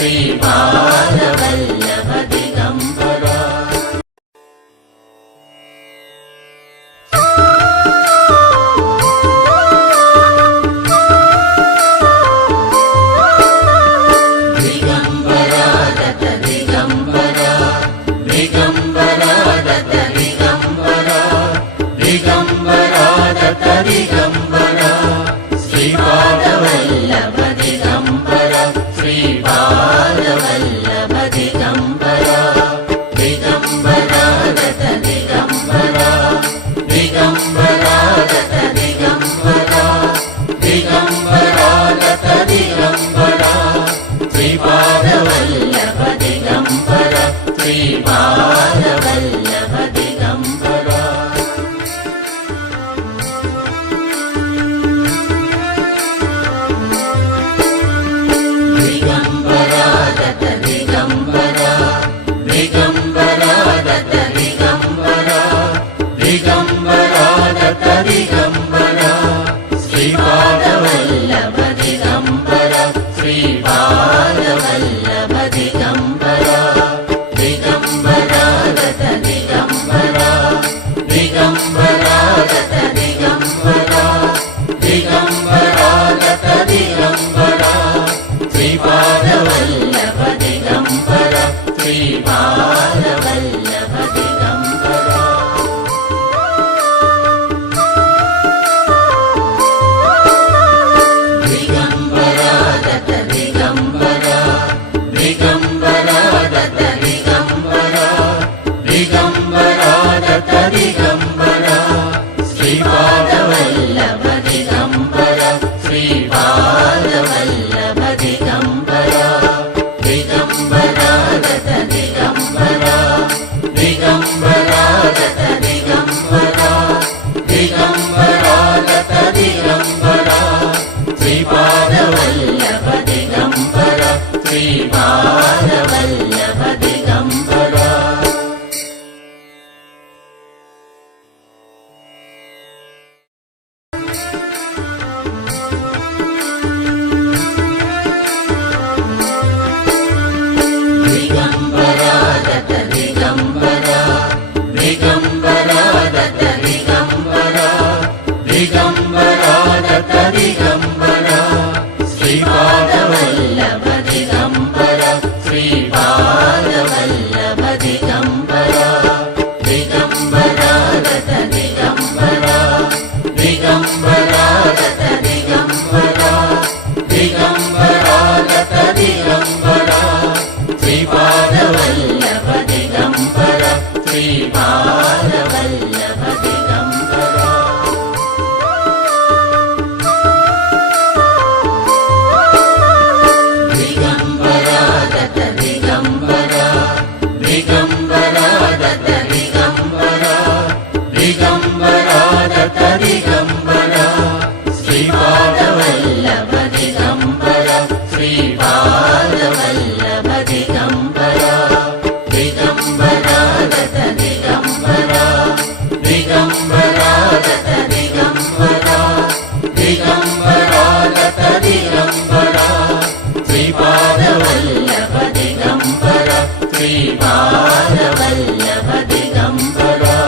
श्रीपादवल्लभ दिगम्बरा दिगम्बरा दत्त दिगम्बरा दिगम्बरा दत्त दिगम्बरा दिगम्बरा दत्त दिगम्बरा श्रीपादवल्लभ दिगम्बरा श्रीपादवल्लभ दिगम्बरा दिगम्बरा दत्त दिगम्बरा दिगम्बरा दत्त दिगम्बरा दिगम्बरा दत्त दिगम्बरा श्रीपादवल्लभ दिगम्बरा श्रीपादवल्लभ दिगम्बरा दिगम्बरा दत्त दिगम्बरा दिगम्बरा दत्त दिगम्बरा दिगम्बरा दत्त दिगम्बरा श्रीपादवल्लभ दिगम्बरा श्रीपादवल्लभ दिगम्बरा दिगम्बरा दत्त दिगम्बरा दिगम्बरा दत्त दिगम्बरा दिगम्बरा दत्त दिगम्बरा श्रीपादवल्लभ दिगम्बरा श्रीपादवल्लभ दिगम्बरा दिगम्बरा दत्त दिगम्बरा दिगम्बरा दत्त दिगम्बरा दिगम्बरा दत्त दिगम्बरा श्रीपादवल्लभ दिगम्बरा श्रीपादवल्लभ दिगम्बरा दिगम्बरा दत्त दिगम्बरा दिगम्बरा दत्त दिगम्बरा दिगम्बरा दत्त दिगम्बरा श्रीपादवल्लभ दिगम्बरा श्रीपादवल्लभ दिगम्बरा दिगम्बरा दत्त दिगम्बरा दिगम्बरा दत्त दिगम्बरा दिगम्बरा दत्त दिगम्बरा श्रीपादवल्लभ दिगम्बरा श्रीपादवल्लभ दिगम्बरा दिगम्बरा दत्त दिगम्बरा दिगम्बरा दत्त दिगम्बरा दिगम्बरा दत्त दिगम्बरा श्रीपादवल्लभ दिगम्बरा श्रीपादवल्लभ दिगम्बरा दिगम्बरा दत्त दिगम्बरा दिगम्बरा दत्त दिगम्बरा दिगम्बरा दत्त दिगम्बरा श्रीपादवल्लभ दिगम्बरा श्रीपादवल्लभ दिगम्बरा दिगम्बरा दत्त दिगम्बरा दिगम्बरा दत्त दिगम्बरा दिगम्बरा दत्त दिगम्बरा श्रीपादवल्लभ दिगम्बरा श्रीपादवल्लभ दिगम्बरा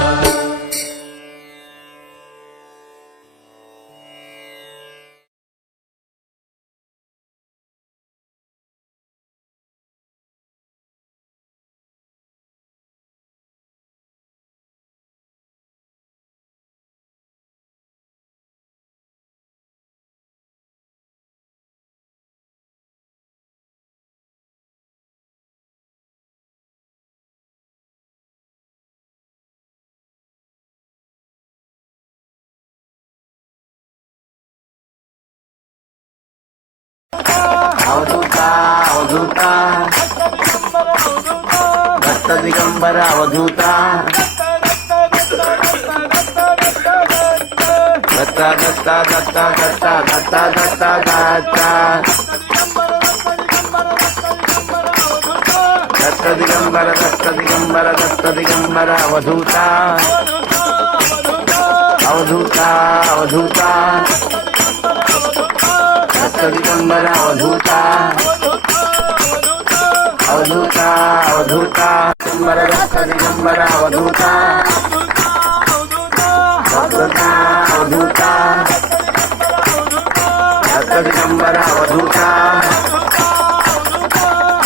अवधूता अवधूता दत्त दिगम्बरा अवधूता दत्ता दत्ता दत्ता दत्ता दत्ता दत्ता दत्ता दत्त दिगम्बरा दत्त दिगम्बरा दत्त दिगम्बरा अवधूता अवधूता अवधूता दत्त दिगम्बरा अवधूता ಅವಧೂತ ಅವಧೂತ ದಿಗಂಬರ ದತ್ತ ದಿಗಂಬರ ಅವಧೂತ ಅವಧೂತ ಅವಧೂತ ದತ್ತ ದಿಗಂಬರ ಅವಧೂತ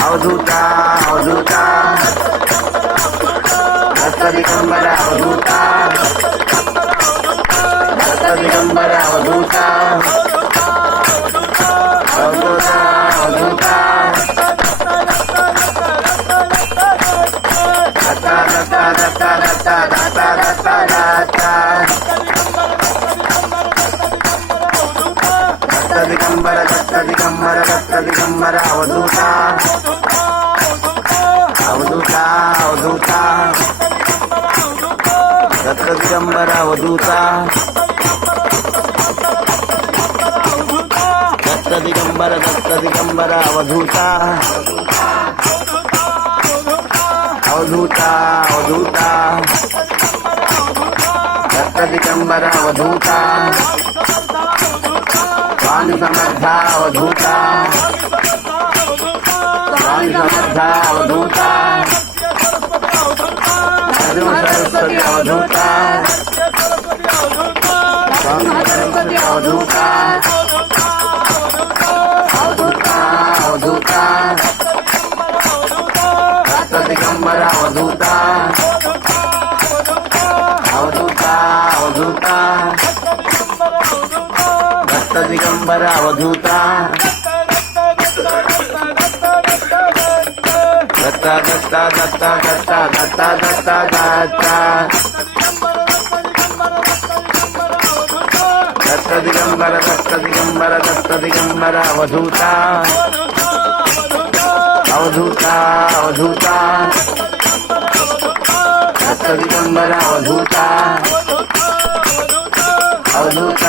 ಅವಧೂತ ಅವಧೂತ ದತ್ತ ದಿಗಂಬರ ಅವಧೂತ ದತ್ತ ದಿಗಂಬರ ಅವಧೂತ ಅವಧೂತ ಅವಧೂತ ದತ್ತ ದತ್ತ ದತ್ತ ದತ್ತ ದತ್ತ ದತ್ತ ದತ್ತ ದತ್ತ ದಿಗಂಬರ ದತ್ತ ದಿಗಂಬರ ದತ್ತ ದಿಗಂಬರ ಅವಧೂತ ಅವಧೂತ ಅವಧೂತ ದತ್ತ ದಿಗಂಬರ ಅವಧೂತ ದತ್ತ ದಿಗಂಬರ ಅವಧೂತ ಅವಧೂತ ಅವಧೂತ ದತ್ತ ದಿಗಂಬರ ಅವಧೂತ ಸ್ವಾಮಿ ಸಮರ್ಥ ಅವಧೂತ ಸ್ವಾಮಿ ಸಮರ್ಥ ಅವಧೂತ ಸರ್ವ ಸರಸ್ವತಿ ಅವಧೂತ ಸ್ವಾಮಿ ಸರಸ್ವತಿ ಅವಧೂತ ಅವಧೂತ ಅವಧೂತ ದತ್ತ ದಿಗಂಬರ ಅವಧೂತ ಅವಧೂತ ಅವಧೂತ ದತ್ತ ದಿಗಂಬರ ಅವಧೂತ ದತ್ತ ದತ್ತ ದತ್ತ ದತ್ತ ದತ್ತ ದತ್ತ ದತ್ತ ದತ್ತ ದಿಗಂಬರ ದತ್ತ ದಿಗಂಬರ ದತ್ತ ದಿಗಂಬರ ಅವಧೂತ ಅವಧೂತ ಅವಧೂತ ದತ್ತ ದಿಗಂಬರ ಅವಧೂತ ಅವಧೂತ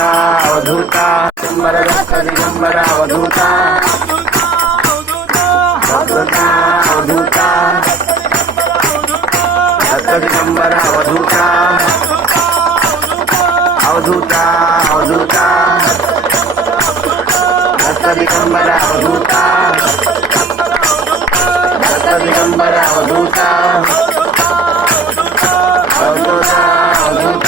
ಅವಧೂತ ದಿಗಂಬರ ದತ್ತ ದಿಗಂಬರ ಅವಧೂತ ಅವಧೂತ ಅವಧೂತ ದತ್ತ ದಿಗಂಬರ ಅವಧೂತ ಅವಧೂತ ಅವಧೂತ ದತ್ತ ದಿಗಂಬರ ಅವಧೂತ ದತ್ತ ದಿಗಂಬರ ಅವಧೂತ ಅವಧೂತ ಅವಧೂತ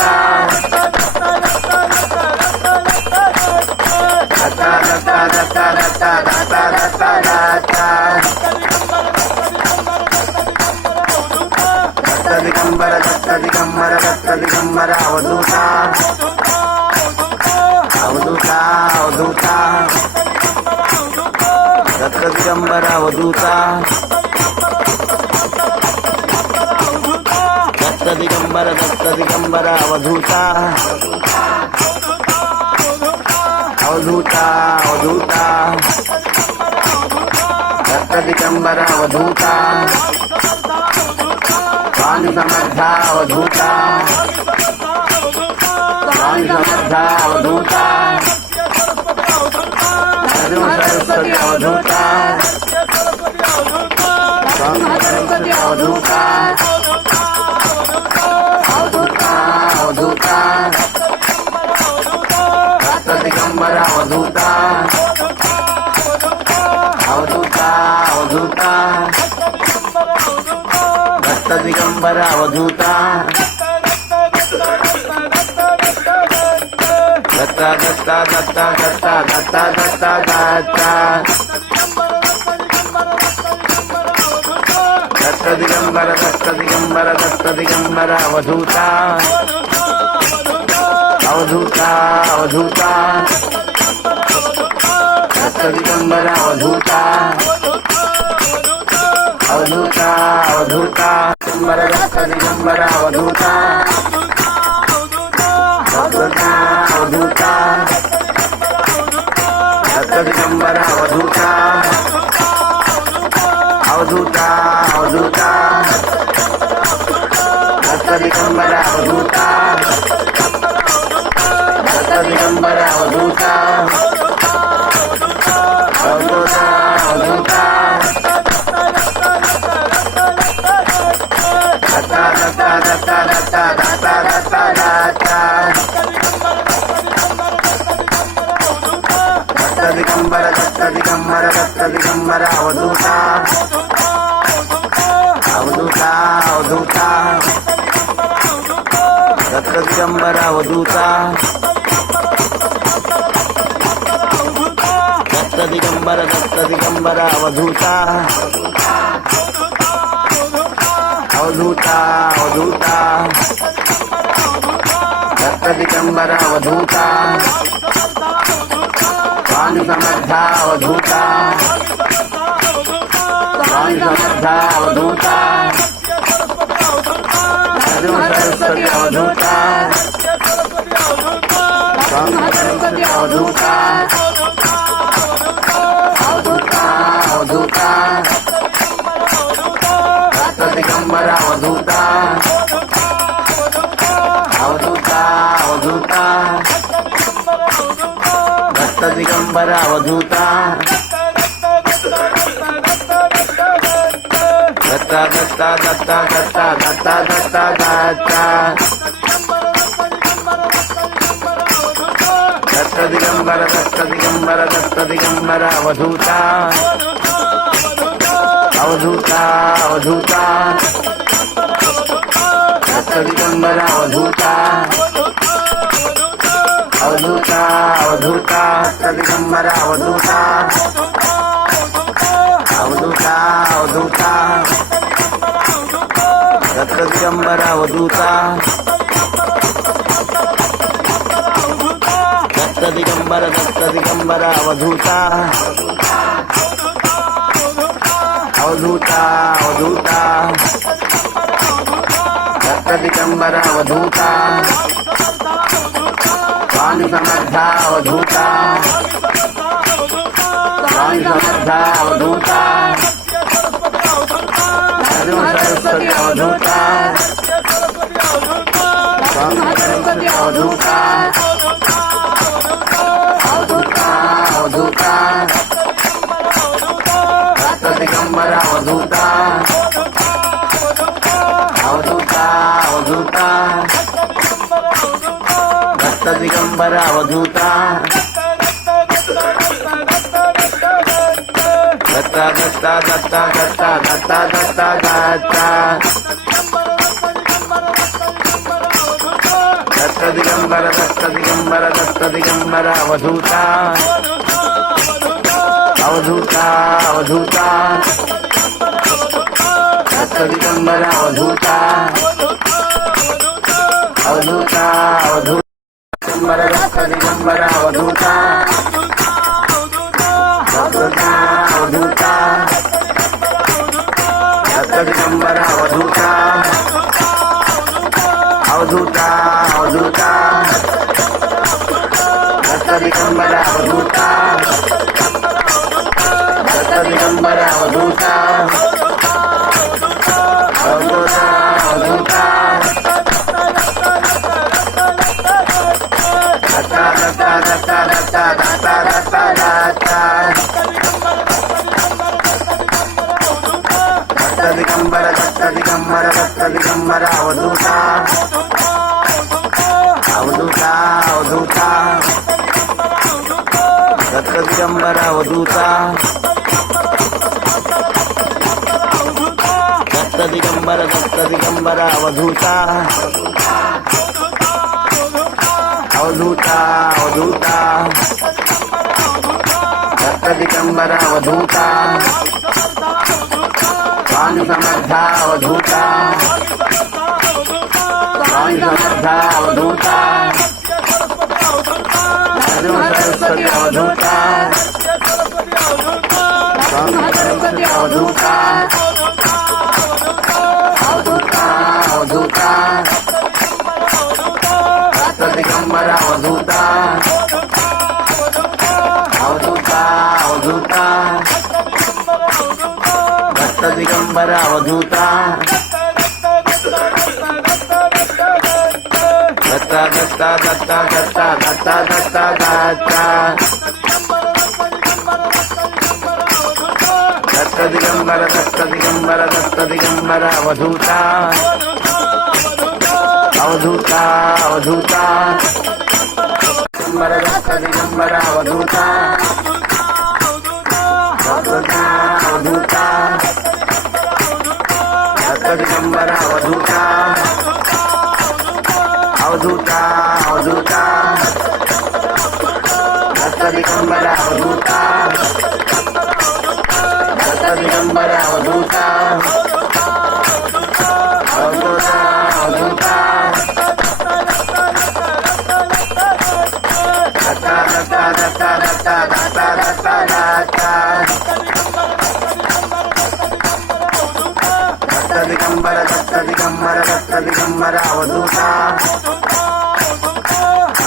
ದತ್ತ ದತ್ತ ದತ್ತ ದತ್ತ ದತ್ತ ದತ್ತ ದತ್ತ ದತ್ತ ದಿಗಂಬರ ದತ್ತ ದಿಗಂಬರ ದತ್ತ ದಿಗಂಬರ ಅವಧೂತ ಅವಧೂತ ಅವಧೂತ ದತ್ತ ದಿಗಂಬರ ಅವಧೂತ ದತ್ತ ದಿಗಂಬರ ಅವಧೂತ ಅವಧೂತ ಅವಧೂತ ದತ್ತ ದಿಗಂಬರ ಅವಧೂತ ಸ್ವಾಮಿ ಸಮರ್ಥ ಅವಧೂತ ಸ್ವಾಮಿ ಸಮರ್ಥ ಅವಧೂತ ಸರ್ವ ಸರಸ್ವತಿ ಅವಧೂತ ಸ್ವಾಮಿ ಸರಸ್ವತಿ ಅವಧೂತ ಅವಧೂತ ಅವಧೂತ ದತ್ತ ದಿಗಂಬರ ಅವಧೂತ ಅವಧೂತ ಅವಧೂತ ದತ್ತ ದಿಗಂಬರ ಅವಧೂತ ದತ್ತ ದತ್ತ ದತ್ತ ದತ್ತ ದತ್ತ ದತ್ತ ದತ್ತ ದತ್ತ ದಿಗಂಬರ ದತ್ತ ದಿಗಂಬರ ಅವಧೂತ ಅವಧೂತ ಅವಧೂತ ದತ್ತ ದಿಗಂಬರ ಅವಧೂತ ಅವಧೂತ ಅವಧೂತ ದಿಗಂಬರ ದತ್ತ ದಿಗಂಬರ ಅವಧೂತ ಅವಧೂತ ಅವಧೂತ ದತ್ತ ದಿಗಂಬರ ಅವಧೂತ ಅವಧೂತ ಅವಧೂತ ದತ್ತ ದಿಗಂಬರ ಅವಧೂತ ದತ್ತ ದಿಗಂಬರ ಅವಧೂತ ಅವಧೂತ ಅವಧೂತ ದತ್ತ ದತ್ತ ದತ್ತ ದತ್ತ ದತ್ತ ದತ್ತ ದತ್ತ ದತ್ತ ದಿಗಂಬರ ಅವಧೂತ दिगंबर अवधूता दत्त दिगंबर अवधूता अवधूता अवधूता दत्त दिगंबर अवधूता स्वामी समर्था अवधूता स्वामी समर्था अवधूता सरस्वती अवधूता स्वामी सरस्वती अवधूता अवधूता अवधूता दत्त दिगंबर अवधूता अवधूता अवधूता दत्त दिगंबर अवधूता दत्ता दत्ता दत्ता दत्ता दत्ता दत्ता दत्ता दत्त दिगंबर अवधूता अवधूता अवधूता दत्त दिगंबर अवधूता अवधूता अवधूता दत्त दिगंबर अवधूता अवधूता अवधूता दत्त दिगंबर अवधूता दत्त दिगंबर अवधूता अवधूता अवधूता दत्त दिगंबर अवधूता स्वामी समर्था अवधूता स्वामी समर्था अवधूता सरस्वती अवधूता स्वामी सरस्वती अवधूता अवधूता अवधूता दत्त दिगंबर अवधूता अवधूता अवधूता दत्त दिगंबर अवधूता दत्ता दत्ता दत्ता दत्ता दत्ता दत्ता दत्ता दत्त दिगंबर अवधूता अवधूता अवधूता दत्त दिगंबर अवधूता अवधूता अवधूता दत्त दिगंबर अवधूता अवधूता अवधूता दत्त दिगंबर अवधूता अवधूता अवधूता दत्त दिगंबर अवधूता दत्त दिगंबर अवधूता अवधूता अवधूता दत्ता दत्ता दत्ता दत्ता दत्ता दत्ता दत्ता दत्त दिगंबर अवधूता अवधूता अवधूता दत्त दिगंबर अवधूता दत्त दिगंबर अवधूता अवधूता अवधूता दत्त दिगंबर अवधूता स्वामी समर्था अवधूता स्वामी समर्था अवधूता सरस्वती अवधूता स्वामी सरस्वती अवधूता अवधूता अवधूता दत्त दिगंबर अवधूता अवधूता अवधूता दत्त दिगंबर अवधूता दत्ता दत्ता दत्ता दत्ता दत्ता दत्ता दत्ता दत्त दिगंबर अवधूता अवधूता अवधूता दत्त दिगंबर अवधूता अवधूता अवधूता दत्त दिगंबर अवधूता अवधूता अवधूता दत्त दिगंबर अवधूता दत्त दिगंबर अवधूता अवधूता अवधूता दत्ता दत्ता दत्ता दत्ता दत्ता दत्ता दत्ता दत्त दिगंबर दत्त दिगंबर दत्त दिगंबर अवधूता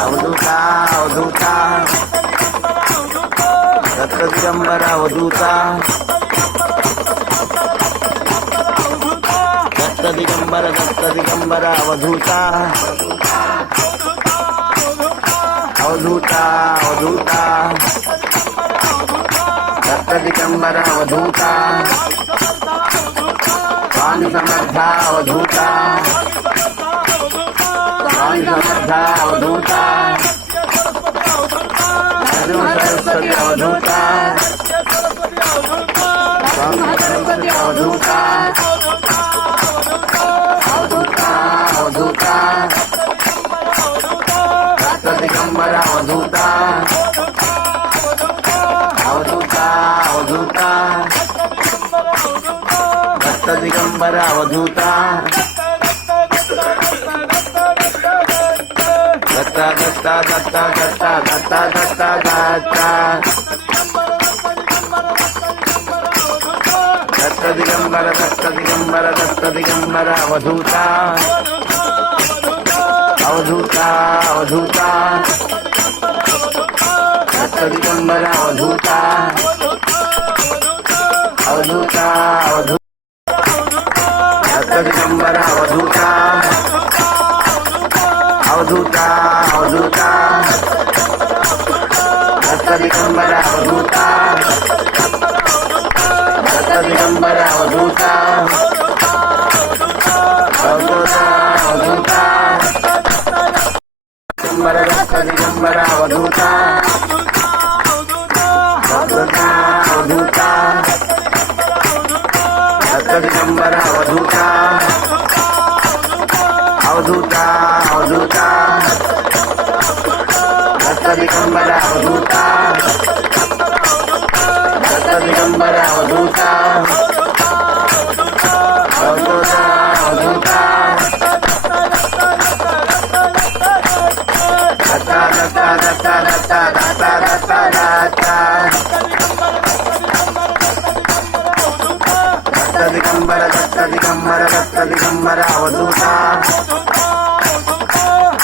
अवधूता अवधूता दत्त दिगंबर अवधूता दत्त दिगंबर अवधूता अवधूता अवधूता दत्त दिगंबर अवधूता स्वामी समर्था अवधूता स्वामी समर्था अवधूता सरस्वती अवधूता स्वामी सरस्वती अवधूता अवधूता अवधूता दत्त दिगंबर अवधूता अवधूता अवधूता दत्त दिगंबर अवधूता दत्ता दत्ता दत्ता दत्ता दत्ता दत्ता दत्ता दत्त दिगंबर अवधूता अवधूता अवधूता दत्त दिगंबर अवधूता अवधूता अवधूता दत्त दिगंबर अवधूता अवधूता अवधूता दत्त दिगंबर अवधूता दत्त दिगंबर अवधूता अवधूता अवधूता दिगंबर दत्त दिगंबर अवधूता अवधूता अवधूता दत्त दिगंबर अवधूता अवधूता अवधूता दत्त दिगंबर अवधूता दत्त दिगंबर अवधूता अवधूता अवधूता दत्ता दत्ता दत्ता दत्ता दत्ता दत्ता दत्ता दत्त दिगंबर अवधूता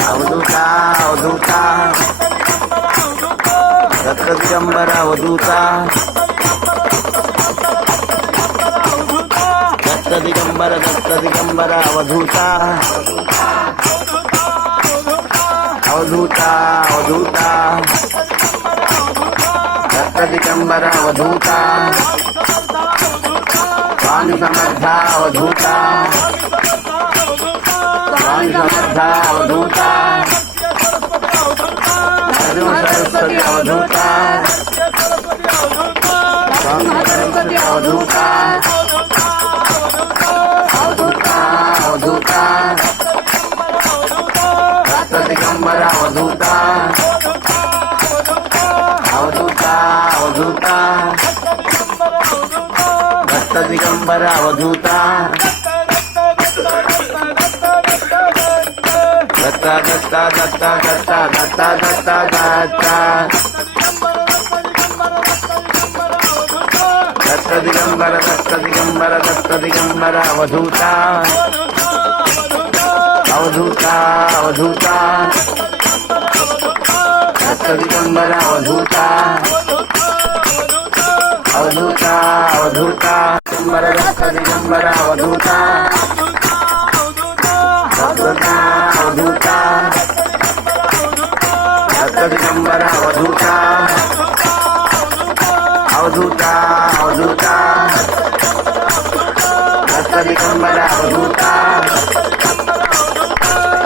अवधूता अवधूता दत्त दिगंबर अवधूता दत्त दिगंबर अवधूता अवधूता अवधूता दत्त दिगंबर अवधूता स्वामी समर्था अवधूता स्वामी समर्था अवधूता सरस्वती अवधूता स्वामी सरस्वती अवधूता अवधूता अवधूता दत्त दिगंबर अवधूता अवधूता अवधूता दत्त दिगंबर अवधूता दत्ता दत्ता दत्ता दत्ता दत्ता दत्ता दत्ता दत्त दिगंबर अवधूता अवधूता अवधूता दत्त दिगंबर अवधूता अवधूता अवधूता दत्त दिगंबर अवधूता अवधूता अवधूता दत्त दिगंबर अवधूता अवधूता अवधूता दत्त दिगंबर अवधूता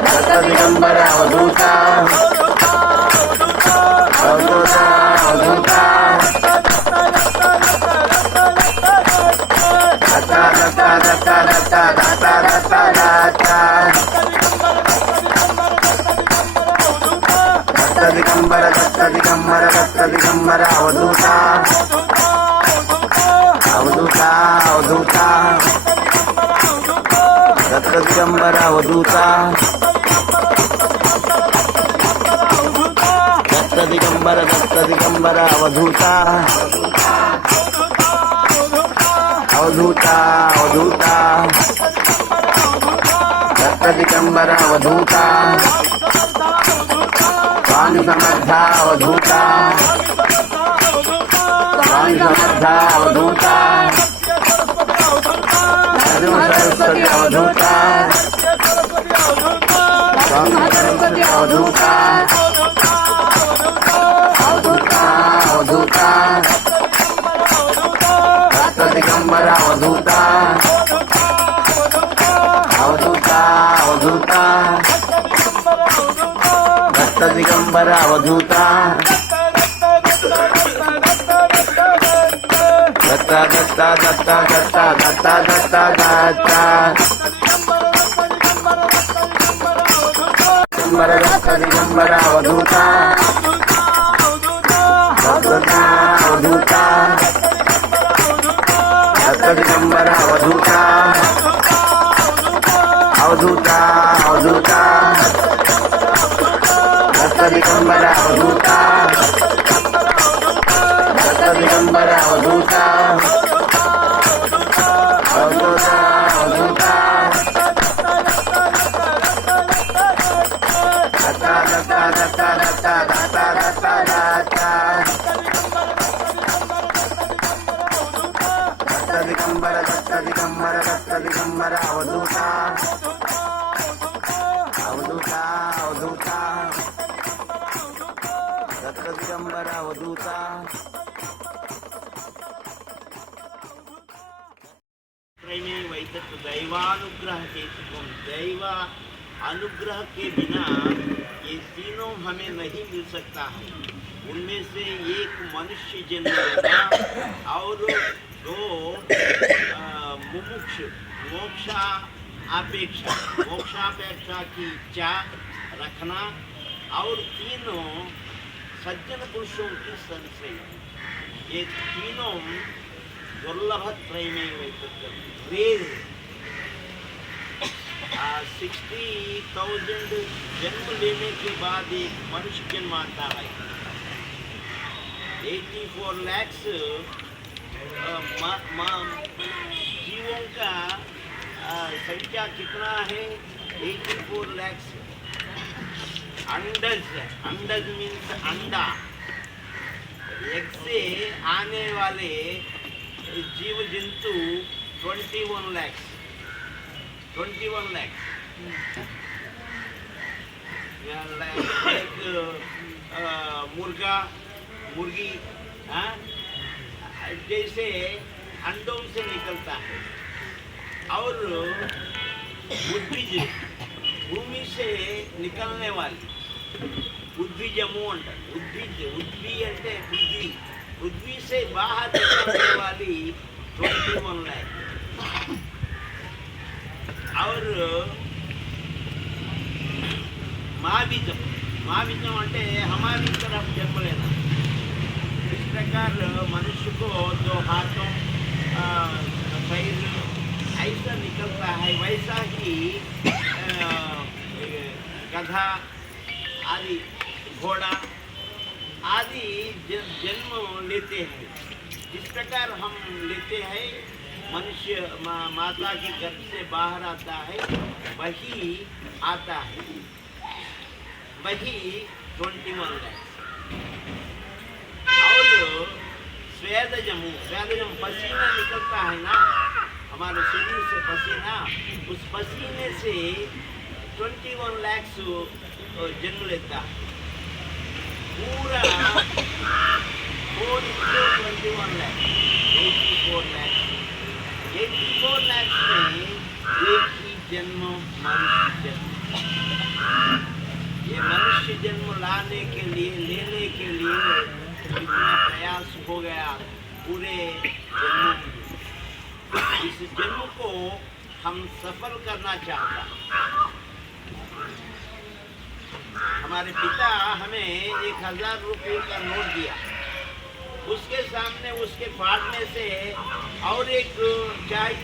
दत्त दिगंबर अवधूता अवधूता अवधूता दत्ता दत्ता दत्ता दत्ता दत्ता दत्ता दत्ता दिगंबर दत्त दिगंबर अवधूता अवधूता अवधूता दत्त दिगंबर अवधूता दत्त दिगंबर अवधूता अवधूता अवधूता दत्त दिगंबर अवधूता स्वामी समर्था अवधूता स्वामी समर्था अवधूता सर्व सरस्वती अवधूता स्वामी सरस्वती अवधूता अवधूता अवधूता दत्त दिगंबर अवधूता अवधूता अवधूता दत्त दिगंबर अवधूता दत्ता दत्ता दत्ता दत्ता दत्ता दत्ता दत्ता दिगंबर दत्त दिगंबर अवधूता दत्ता अवधूता दत्त दिगंबर अवधूता अवधूता अवधूता दत्त दिगंबर अवधूता दत्त दिगंबर अवधूता अवधूता अवधूता दत्ता दत्ता दत्ता दत्ता दत्ता दत्ता दत्ता दत्त दिगंबर अवधूता अवधूता अवधूता दत्त दिगंबर अवधूता प्रेमी वैतत्व दैवानुग्रह के दैव अनुग्रह के बिना ये तीनों हमें नहीं मिल सकता है। उनमें से एक मनुष्य जन्म लेना और दो मुमुक्ष मोक्षापेक्षा की इच्छा रखना और तीनों सज्जन पुरुषों की संश्रय। ये तीनों दुर्लभ त्रयमेव वैतत्व रेर 60,000 जन्म लेने के बाद एक मनुष्य जन्म आता है। 84 लाख जीवों का संख्या कितना है? 84 लाख। अंडज मीन्स अंडा, एग से आने वाले जीव जंतु 21 लाख। 21 लाख एक मुर्गी जैसे अंडों से निकलता है। और उद्भिज भूमि से निकलने वाली उद्भिजमु अंटे पृथ्वी से बाहर निकलने वाली 21 लाख। और महाबीजम अंटे हमारी तरफ जन्म लेना। इस प्रकार मनुष्य को 2 हाथों पैर ऐसा निकलता है। वैसा ही गधा आदि घोड़ा आदि जन्म लेते हैं। जिस प्रकार हम लेते हैं मनुष्य माता के गर्भ से बाहर आता है, वही आता है, वही 21 लाख। और स्वेदजम पसीना निकलता है ना हमारे शरीर से, पसीना, उस पसीने से 21 लाख जन्म लेता है। पूरा 4 लाख 84 लाख। 84 लाख में एक ही जन्म मनुष्य जन्म। ये मनुष्य जन्म लेने के लिए इतना प्रयास हो गया पूरे जन्म। इस जन्म को हम सफल करना चाहता। हमारे पिता हमें 1000 रुपये का नोट दिया, उसके सामने उसके फाड़ने से और एक चाय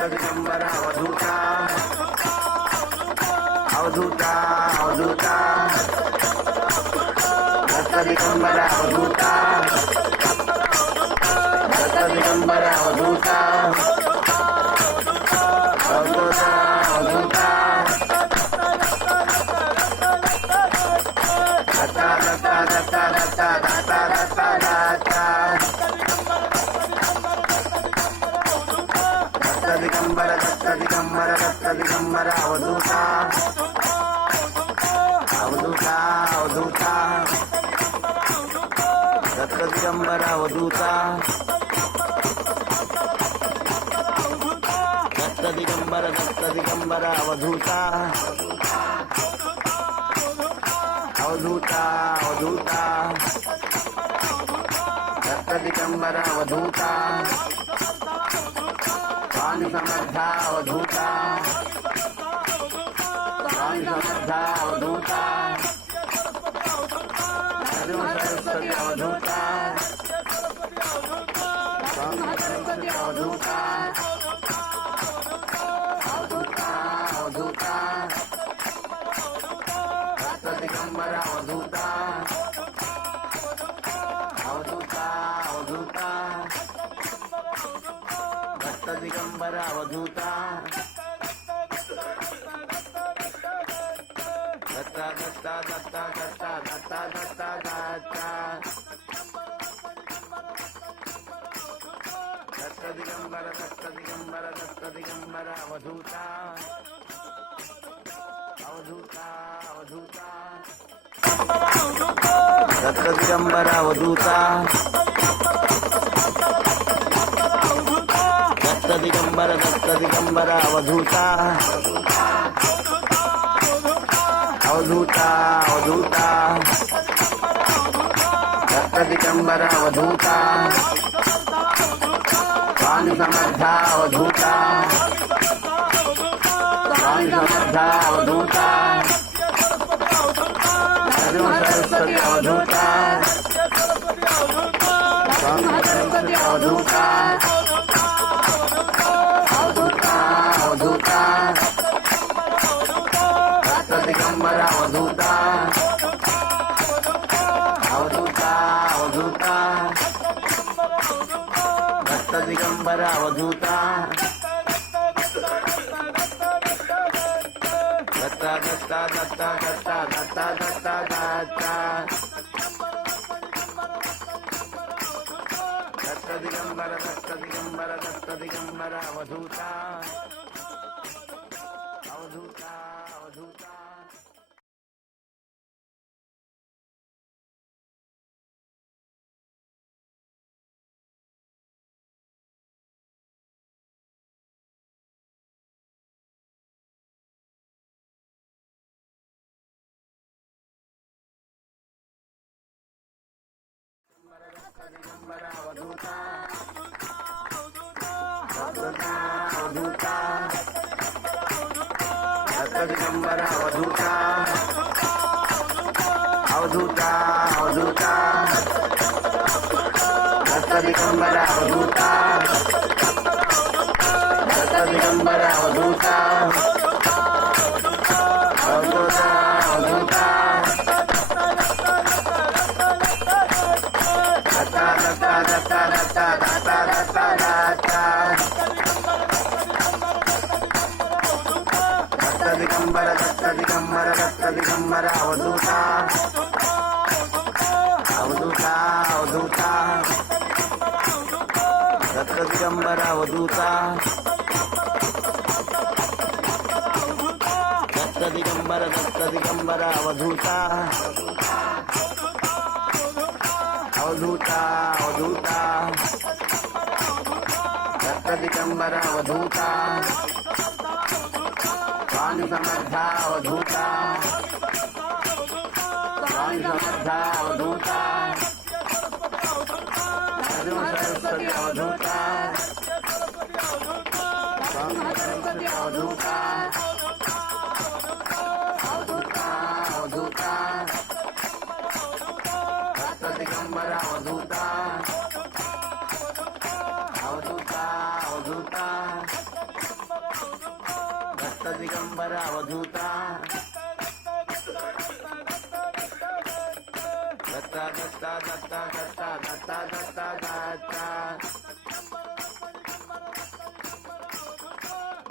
दिगंबर अवधूता अवधूता अवधूता दिगंबर अवधूता दिगंबर अवधूता अवधूता अवधूता दत्ता दत्ता दत्ता दत्ता दत्ता दत्ता दत्ता दिगंबर अवधूता अवधूता अवधूता दत्त दिगंबर अवधूता दत्त दिगंबर अवधूता अवधूता अवधूता दत्त दिगंबर अवधूता स्वामी समर्था अवधूता स्वामी समर्था अवधूता सर्व सरस्वती अवधूता स्वामी सरस्वती अवधूता अवधूता अवधूता दत्त दिगंबर अवधूता अवधूता अवधूता दत्त दिगंबर अवधूता दत्ता दत्ता दत्ता दत्ता दत्ता दत्ता दत्ता दत्त दिगंबर अवधूता अवधूता अवधूता दत्त दिगंबर अवधूता दत्त दिगंबर अवधूता अवधूता अवधूता दत्त दिगंबर अवधूता स्वामी समर्था अवधूता स्वामी समर्था अवधूता सर्व सरस्वती अवधूता स्वामी सरस्वती अवधूता अवधूता अवधूता दत्त दिगंबर अवधूता अवधूता अवधूता दत्त दिगंबर अवधूता दत्ता दत्ता दत्ता दत्ता दत्ता दत्ता दत्ता दत्त दिगंबर अवधूता अवधूता अवधूता दिगंबर अवधूता अवधूता अवधूता दत्त दिगंबर अवधूता अवधूता अवधूता दत्त दिगंबर अवधूता दत्त दिगंबर अवधूता अवधूता अवधूता दत्ता दत्ता दत्ता दत्ता दत्ता दत्ता दत्ता दत्त दिगंबर अवधूता अवधूता अवधूता दत्त दिगंबर अवधूता दत्त दिगंबर अवधूता అవధూత అవధూత దత్త దిగంబర అవధూత స్వామి సమర్థ అవధూత స్వామి సమర్థ అవధూత సరస్వతి అవధూత స్వామి సరస్వతి అవధూత అవధూత అవధూత దత్త దిగంబర అవధూత అవధూత అవధూత దత్త దిగంబర అవధూత దత్త దత్త దత్త దత్త దత్త దత్త దత్త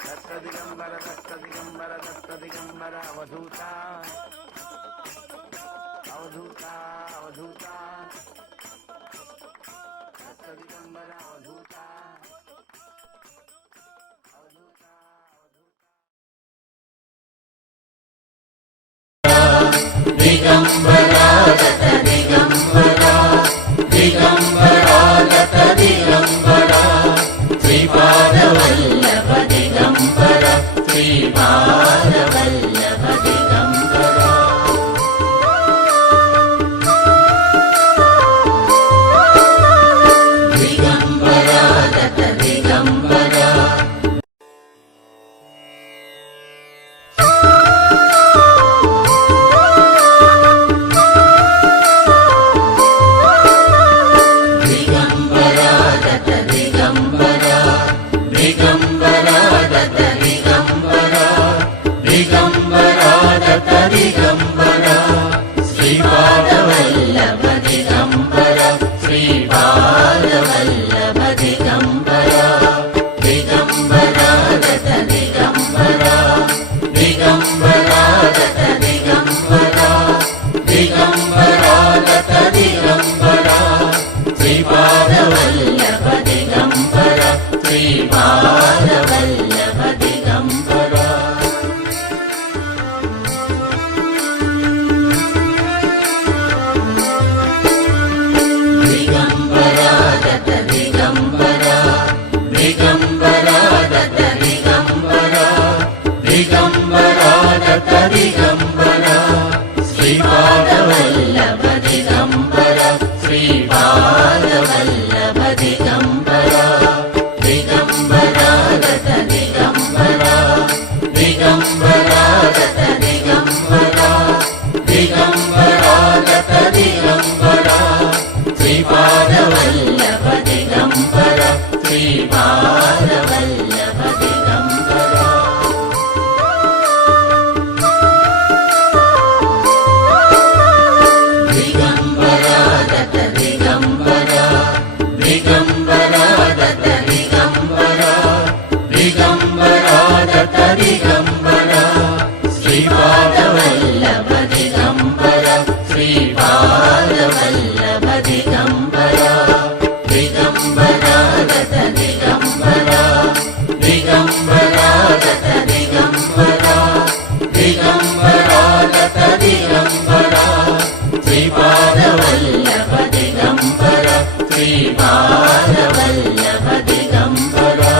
దత్త దిగంబర దత్త దిగంబర దత్త దిగంబర అవధూత అవధూత అవధూత దత్త దిగంబర అవధూత అవధూత దిగంబరా దత్త దిగంబరా దిగంబరా దత్త దిగంబరా శ్రీపాద వల్లభ దిగంబర శ్రీపాద వల్లభ దిగంబరా దిగంబరా దత్త దిగంబరా దిగంబరా దత్త దిగంబరా దిగంబరా దత్త దిగంబరా దిగంబరా దత్త దిగంబరా శ్రీపాద వల్లభ దిగంబర శ్రీపాద వల్లభ దిగంబరా దిగంబరా దత్త దిగంబరా దిగంబరా దత్త దిగంబరా దిగంబరా దత్త దిగంబరా శ్రీపాద వల్లభ దిగంబర శ్రీపాద వల్లభ దిగంబరా దిగంబరా దత్త దిగంబరా దిగంబరా దత్త దిగంబరా దిగంబరా దత్త దిగంబరా శ్రీపాద వల్లభ దిగంబర శ్రీపాద వల్లభ దిగంబరా దిగంబరా దత్త దిగంబరా దిగంబరా దత్త దిగంబరా దిగంబరా దత్త దిగంబరా శ్రీపాద వల్లభ దిగంబర శ్రీపాద వల్లభ దిగంబరా దిగంబరా దత్త దిగంబరా దిగంబరా దత్త దిగంబరా దిగంబరా దత్త దిగంబరా శ్రీపాద వల్లభ దిగంబర శ్రీపాద వల్లభ దిగంబరా దిగంబరా దత్త దిగంబరా దిగంబరా దత్త దిగంబరా దిగంబరా దత్త దిగంబరా శ్రీపాద వల్లభ దిగంబర శ్రీపాద వల్లభ దిగంబరా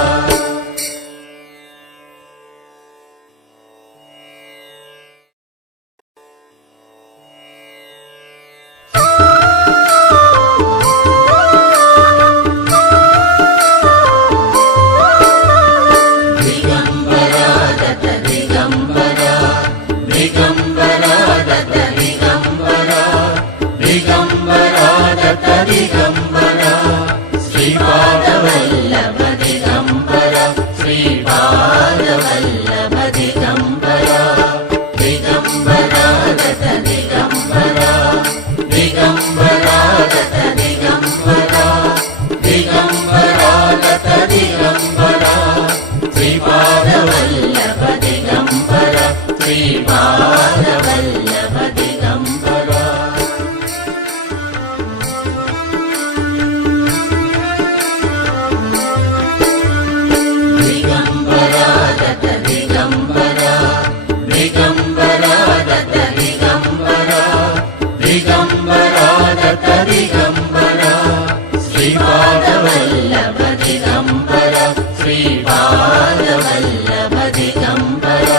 ದಿಗಂಬರ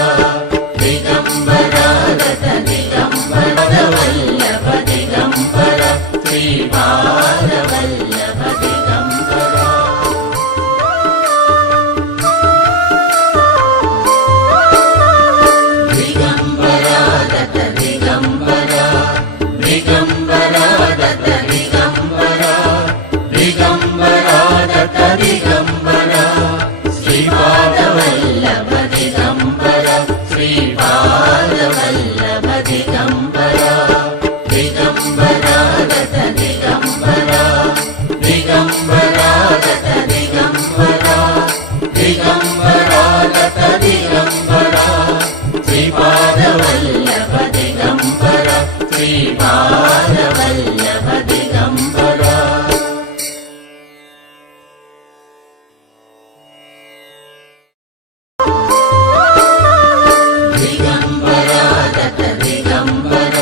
ದಿಗಂಬರ ದತ್ತ ದಿಗಂಬರ ವಲ್ಲಭ ದಿಗಂಬರ ಶ್ರೀಪಾದ ವಲ್ಲಭ ದಿಗಂಬರ ದಿಗಂಬರ ದತ್ತ ದಿಗಂಬರ ದಿಗಂಬರ ದತ್ತ ದಿಗಂಬರ ದಿಗಂಬರ ದತ್ತ ದಿಗಂಬರ ಶ್ರೀಪಾದ ವಲ್ಲಭ ದಿಗಂಬರ ಶ್ರೀಪಾದ ವಲ್ಲಭ ದಿಗಂಬರ ದಿಗಂಬರ ದತ್ತ ದಿಗಂಬರ ದಿಗಂಬರ ದತ್ತ ದಿಗಂಬರ ದಿಗಂಬರ ದತ್ತ ದಿಗಂಬರ ಶ್ರೀಪಾದ ವಲ್ಲಭ ದಿಗಂಬರ ಶ್ರೀಪಾದ ವಲ್ಲಭ ದಿಗಂಬರ ದಿಗಂಬರ ದತ್ತ ದಿಗಂಬರ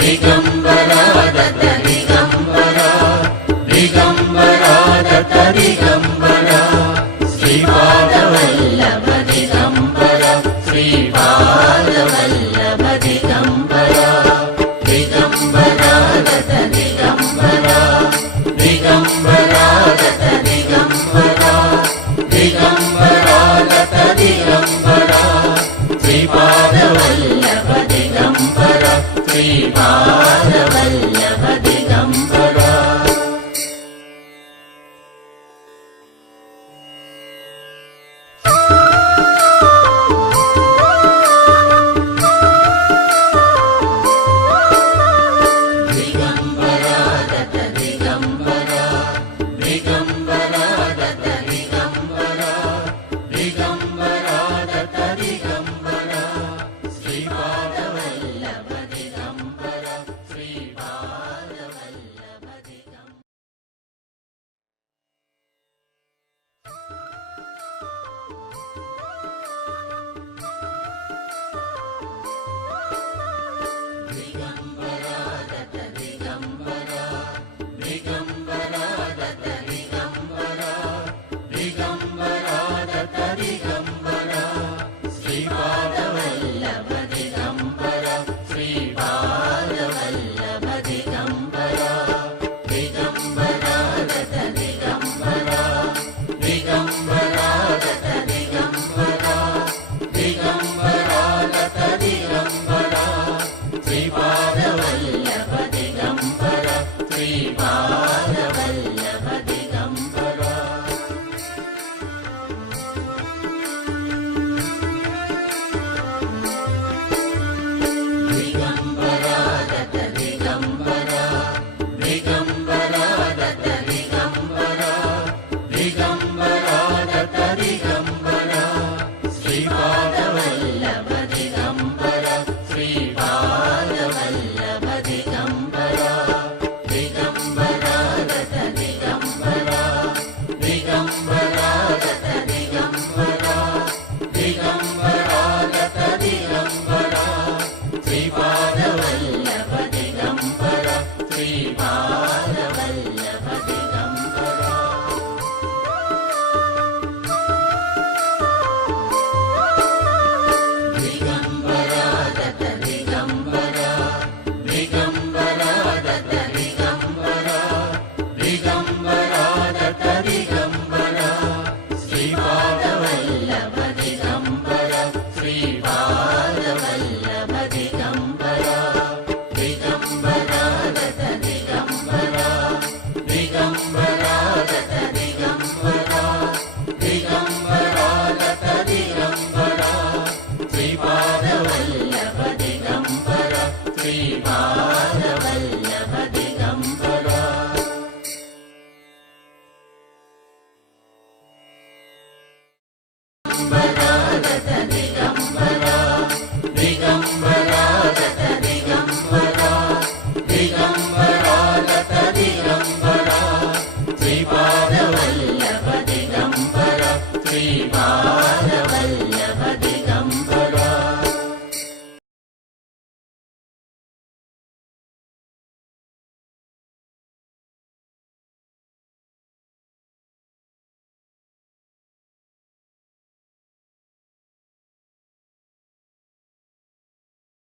ದಿಗಂಬರ ದತ್ತ ದಿಗಂಬರ ದಿಗಂಬರ ದತ್ತ ದಿಗಂಬರ ಶ್ರೀಪಾದ ವಲ್ಲಭ ದಿಗಂಬರ ಶ್ರೀಪಾದ ವಲ್ಲಭ ದಿಗಂಬರ ದಿಗಂಬರ ದತ್ತ ದಿಗಂಬರ ದಿಗಂಬರ ದತ್ತ ದಿಗಂಬರ ದಿಗಂಬರ ದತ್ತ ದಿಗಂಬರ ಶ್ರೀಪಾದ ವಲ್ಲಭ ದಿಗಂಬರ ಶ್ರೀಪಾದ